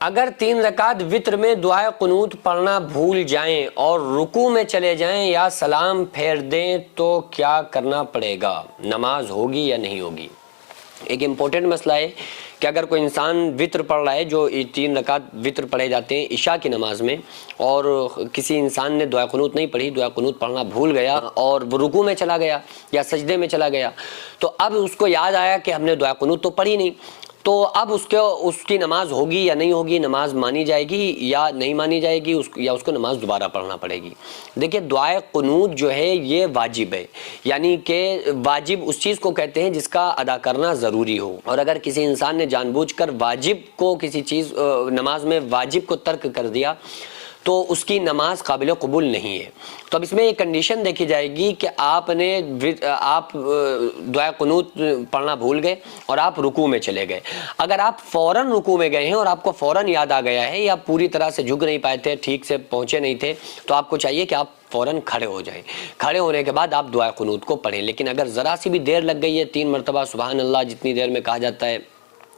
اگر 3 رکعت وطر میں دعائے قنوت پڑھنا بھول جائیں اور رکوع میں چلے جائیں یا سلام پھیر دیں تو کیا کرنا پڑے گا؟ نماز ہوگی یا نہیں ہوگی؟ ایک امپورٹنٹ مسئلہ ہے کہ اگر کوئی انسان وطر پڑھ رہا ہے، جو 3 رکعت وطر پڑھے جاتے ہیں عشاء کی نماز میں، اور کسی انسان نے دعائے قنوت نہیں پڑھی، دعائے قنوت پڑھنا بھول گیا اور وہ رکوع میں چلا گیا یا سجدے میں چلا گیا، تو اب اس کو یاد آیا کہ ہم نے دعائے قنوت تو پڑھی نہیں، تو اب اس کی نماز ہوگی یا نہیں ہوگی، نماز مانی جائے گی یا نہیں مانی جائے گی، یا اس کو نماز دوبارہ پڑھنا پڑے گی؟ دیکھیں، دعائے قنوت جو ہے یہ واجب ہے، یعنی کہ واجب اس چیز کو کہتے ہیں جس کا ادا کرنا ضروری ہو، اور اگر کسی انسان نے جان بوجھ کر واجب کو کسی چیز نماز میں واجب کو ترک کر دیا تو اس کی نماز قابل قبول نہیں ہے۔ تو اب اس میں ایک کنڈیشن دیکھی جائے گی کہ آپ دعائے قنوت پڑھنا بھول گئے اور آپ رکوع میں چلے گئے۔ اگر آپ فوراً رکوع میں گئے ہیں اور آپ کو فوراً یاد آ گیا ہے، یا پوری طرح سے جھک نہیں پائے تھے، ٹھیک سے پہنچے نہیں تھے، تو آپ کو چاہیے کہ آپ فوراً کھڑے ہو جائیں۔ کھڑے ہونے کے بعد آپ دعائے قنوت کو پڑھیں، لیکن اگر ذرا سی بھی دیر لگ گئی ہے، 3 مرتبہ سبحان اللہ جتنی دیر میں کہا جاتا ہے،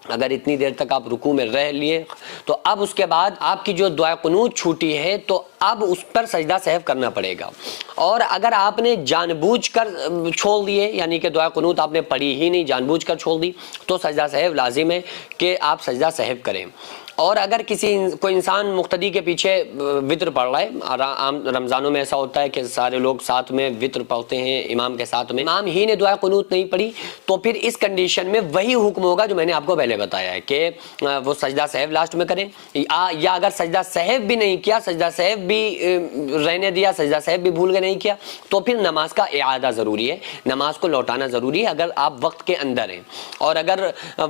اگر اتنی دیر تک آپ رکوع میں رہ لیے، تو اب اس کے بعد آپ کی جو دعائے قنوت چھوٹی ہے تو اب اس پر سجدہ سہو کرنا پڑے گا۔ اور اگر آپ نے جان بوجھ کر چھوڑ دیے، یعنی کہ دعائے قنوت آپ نے پڑھی ہی نہیں، جان بوجھ کر چھوڑ دی، تو سجدہ سہو لازم ہے کہ آپ سجدہ سہو کریں۔ اور اگر کوئی انسان مقتدی کے پیچھے وطر پڑھ رہا ہے، عام رمضانوں میں ایسا ہوتا ہے کہ سارے لوگ ساتھ میں وطر پڑھتے ہیں امام کے ساتھ میں، امام ہی نے دعائے قنوت نہیں پڑھی، تو پھر اس کنڈیشن میں وہی حکم ہوگا جو میں نے آپ کو پہلے بتایا ہے کہ وہ سجدہ سہو لاسٹ میں کریں، یا اگر سجدہ سہو بھی نہیں کیا، سجدہ سہو بھی رہنے دیا، سجدہ سہو بھی بھول کے نہیں کیا، تو پھر نماز کا اعادہ ضروری ہے، نماز کو لوٹانا ضروری ہے اگر آپ وقت کے اندر ہیں۔ اور اگر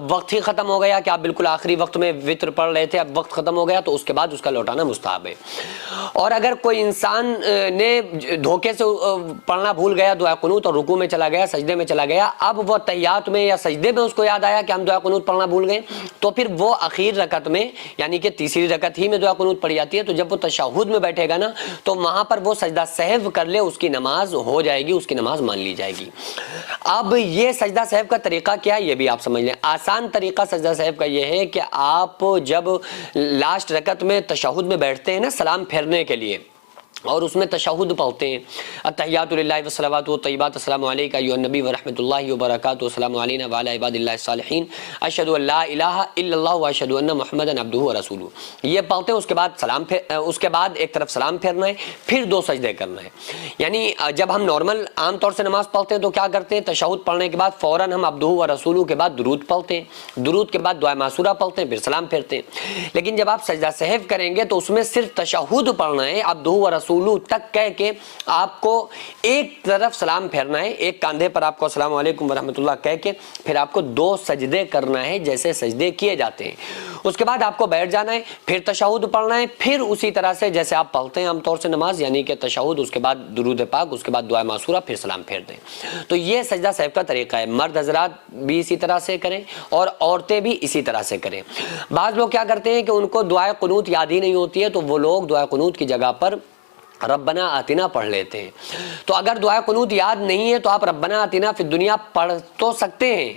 وقت ہی ختم ہو گیا کہ آپ بالکل آخری وقت میں وطر پڑھ رہے تھے، اب وقت ختم ہو گیا، تو اس کے بعد اس کا لوٹانا مستحب ہے۔ اور اگر کوئی انسان نے دھوکے سے پڑھنا بھول گیا دعائے قنوت اور رکوع میں چلا گیا، سجدے میں چلا گیا، اب وہ تحیات میں یا سجدے میں اس کو یاد آیا کہ ہم دعائے قنوت پڑھنا بھول گئے، تو پھر وہ اخیر رکعت میں، یعنی کہ تیسری رکعت ہی میں دعائے قنوت پڑھی جاتی ہے، تو جب وہ تشہد میں بیٹھے گا نا، تو وہاں پر وہ سجدہ سہو کر لے، اس کی نماز ہو جائے گی، اس کی نماز مان لی جائے گی۔ اب یہ سجدہ سہو کا طریقہ کیا ہے یہ بھی آپ سمجھ لیں۔ آسان طریقہ سجدہ سہو کا یہ ہے کہ آپ جب لاسٹ رکعت میں تشہد میں بیٹھتے ہیں نا سلام پھیرنے کے لیے، اور اس میں تشہد پڑھتے ہیں، التحیات للہ والصلوات والطیبات السلام علیک ایھا النبی ورحمۃ اللہ وبرکاتہ السلام علینا وعلی عباد اللہ الصالحین اشہد ان لا الہ الا اللہ واشہد ان محمدا عبدہ ورسولہ، یہ پڑھتے ہیں۔ اس کے بعد اس کے بعد ایک طرف سلام پھیرنا ہے، پھر 2 سجدے کرنا ہے۔ یعنی جب ہم نارمل عام طور سے نماز پڑھتے ہیں تو کیا کرتے ہیں، تشہد پڑھنے کے بعد فوراً ہم عبدہ ورسولہ کے بعد درود پڑھتے ہیں، درود کے بعد دعائے معصورہ پڑھتے ہیں، پھر سلام پھیرتے ہیں۔ لیکن جب آپ سجدہ سہو کریں گے تو اس میں صرف تشہد پڑھنا ہے، عبدہ ورسولہ تک کہہ کے آپ کو ایک طرف سلام پھیرنا ہے، ایک کاندھے پر آپ کو السلام علیکم ورحمۃ اللہ کہہ کے پھر آپ کو 2 سجدے کرنا ہے جیسے سجدے کیے جاتے ہیں۔ اس کے بعد آپ کو بیٹھ جانا ہے، پھر تشہد پڑھنا ہے، پھر اسی طرح سے جیسے آپ پڑھتے ہیں عام طور سے نماز، یعنی کہ تشہد، اس کے بعد درود پاک، اس کے بعد دعائے معصورہ، پھر سلام پھیر دیں۔ تو یہ سجدہ سہو کا طریقہ ہے، مرد حضرات بھی اسی طرح سے کریں اور عورتیں بھی اسی طرح سے کریں۔ بعض لوگ کیا کرتے ہیں کہ ان کو دعائے قنوت یاد ہی نہیں ہوتی ہے، تو وہ لوگ دعائے قنوت کی جگہ پر ربنا آتنا پڑھ لیتے ہیں۔ تو اگر دعائے قنوت یاد نہیں ہے تو آپ ربنا آتنا فی الدنیا پڑھ تو سکتے ہیں،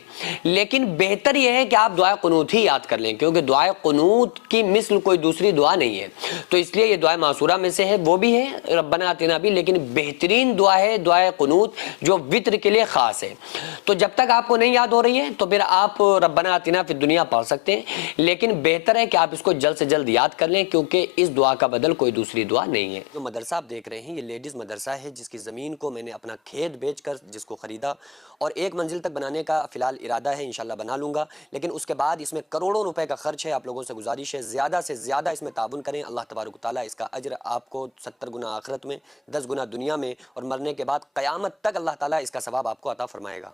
لیکن بہتر یہ ہے کہ آپ دعائے قنوت ہی یاد کر لیں، کیونکہ دعائے قنوت کی مثل کوئی دوسری دعا نہیں ہے۔ تو اس لیے یہ دعائے معصورہ میں سے ہے، وہ بھی ہے ربنا آتنا بھی، لیکن بہترین دعا ہے دعائے قنوت جو وطر کے لیے خاص ہے۔ تو جب تک آپ کو نہیں یاد ہو رہی ہے تو پھر آپ ربنا آتنا فی الدنیا پڑھ سکتے ہیں، لیکن بہتر ہے کہ آپ اس کو جلد سے جلد یاد کر لیں، کیونکہ اس دعا کا بدل کوئی دوسری دعا نہیں ہے۔ جو مدرسہ آپ دیکھ رہے ہیں یہ لیڈیز مدرسہ ہے، جس کی زمین کو میں نے اپنا کھیت بیچ کر جس کو خریدا، اور 1 منزل تک بنانے کا فی الحال ارادہ ہے، انشاءاللہ بنا لوں گا، لیکن اس کے بعد اس میں کروڑوں روپے کا خرچ ہے۔ آپ لوگوں سے گزارش ہے زیادہ سے زیادہ اس میں تعاون کریں، اللہ تبارک و تعالیٰ اس کا اجر آپ کو 70 گنا آخرت میں، 10 گنا دنیا میں، اور مرنے کے بعد قیامت تک اللہ تعالیٰ اس کا ثواب آپ کو عطا فرمائے گا۔